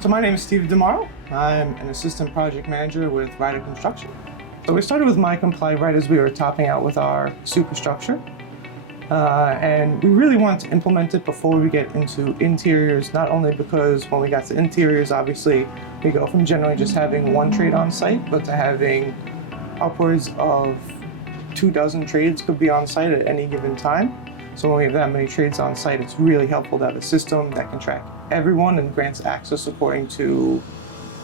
So my name is Steve DeMaro. I'm an assistant project manager with Ryder Construction. So we started with myComply right as we were topping out with our superstructure. And we really wanted to implement it before we get into interiors, not only because when we got to interiors, obviously, we go from generally just having one trade on site, but to having upwards of 24 trades could be on site at any given time. So when we have that many trades on site, it's really helpful to have a system that can track everyone and grants access according to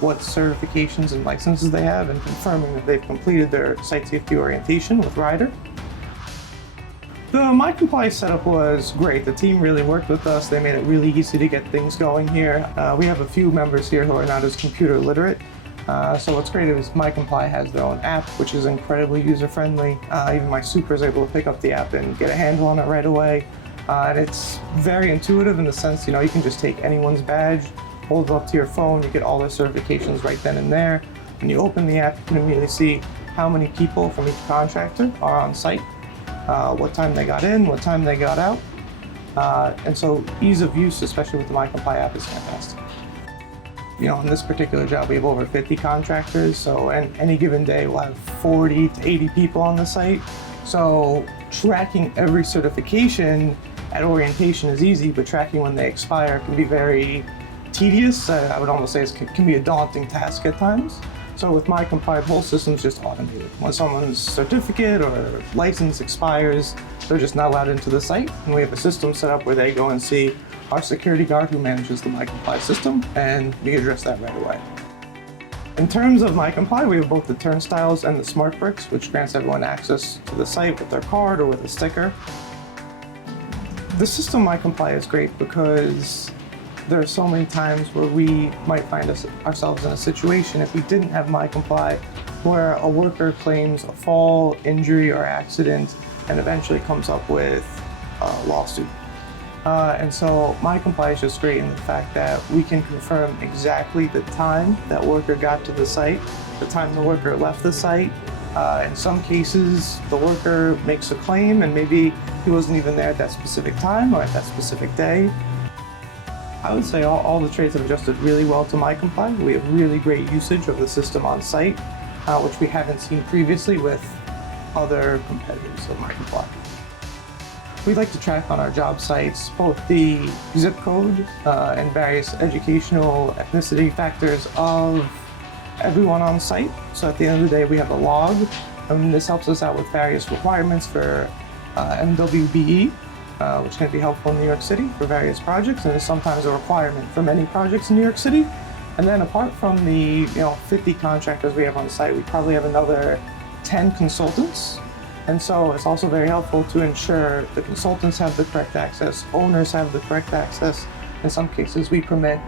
what certifications and licenses they have and confirming that they've completed their site safety orientation with Ryder. The myComply setup was great. The team really worked with us. They made it really easy to get things going here. We have a few members here who are not as computer literate. So what's great is myComply has their own app, which is incredibly user-friendly. Even my super is able to pick up the app and get a handle on it right away. And it's very intuitive in the sense, you can just take anyone's badge, hold it up to your phone, you get all their certifications right then and there. When you open the app, you can immediately see how many people from each contractor are on site, what time they got in, what time they got out. And so ease of use, especially with the myComply app, is fantastic. On this particular job, we have over 50 contractors, so any given day we'll have 40 to 80 people on the site. So tracking every certification at orientation is easy, but tracking when they expire can be very tedious. I would almost say it can be a daunting task at times. So with myComply, the whole system's just automated. When someone's certificate or license expires, they're just not allowed into the site. And we have a system set up where they go and see our security guard who manages the myComply system, and we address that right away. In terms of myComply, we have both the turnstiles and the smart bricks, which grants everyone access to the site with their card or with a sticker. The system myComply is great because there are so many times where we might find ourselves in a situation, if we didn't have myComply, where a worker claims a fall, injury, or accident and eventually comes up with a lawsuit. And so myComply is just great in the fact that we can confirm exactly the time that worker got to the site, the time the worker left the site. In some cases, the worker makes a claim and maybe he wasn't even there at that specific time or at that specific day. I would say all the trades have adjusted really well to myComply. We have really great usage of the system on site, which we haven't seen previously with other competitors of myComply. We like to track on our job sites both the zip code and various educational ethnicity factors of everyone on site. So at the end of the day, we have a log, and this helps us out with various requirements for MWBE, which can be helpful in New York City for various projects, and is sometimes a requirement for many projects in New York City. And then apart from the 50 contractors we have on site, we probably have another 10 consultants. And so it's also very helpful to ensure the consultants have the correct access, owners have the correct access. In some cases, we permit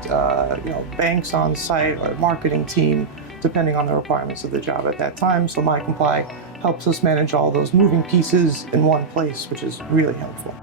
banks on site or marketing team, depending on the requirements of the job at that time. So myComply helps us manage all those moving pieces in one place, which is really helpful.